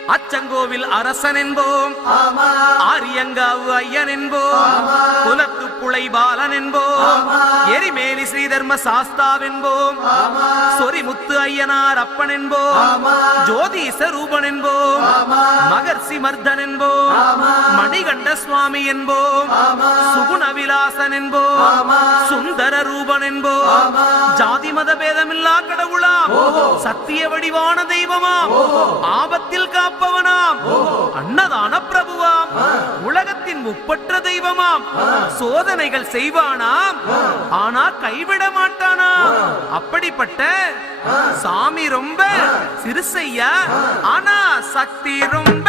அச்சங்கோவில் அரசன் என்போம், ஆரியங்காவு ஐயன் என்போம், குலத்து புளை பாலன் என்போம், எரிமேலி ஸ்ரீதர்ம சாஸ்தாவென்போம், சொரிமுத்து ஐயனார் அப்பன் என்போம், ஜோதிச ரூபன் என்போம், மகர்ஷி மர்தன் என்போம், மணிகண்ட சுவாமி என்போம், சுகுண விலாசன் என்போம், சுந்தர ரூபன் என்போம், ஜாதி மத பேதமில்லா கடவுளாம், சத்திய வடிவான தெய்வமாம், ஆபத்தில் காப்பவனாம், அன்னதான பிரபுவாம், உலகத்தின் முப்பற்ற தெய்வமாம், சோதனைகள் செய்வானாம் ஆனா கைவிட மாட்டானாம். அப்படிப்பட்ட சாமி ரொம்ப சிறுசையா, ஆனா சக்தி ரொம்ப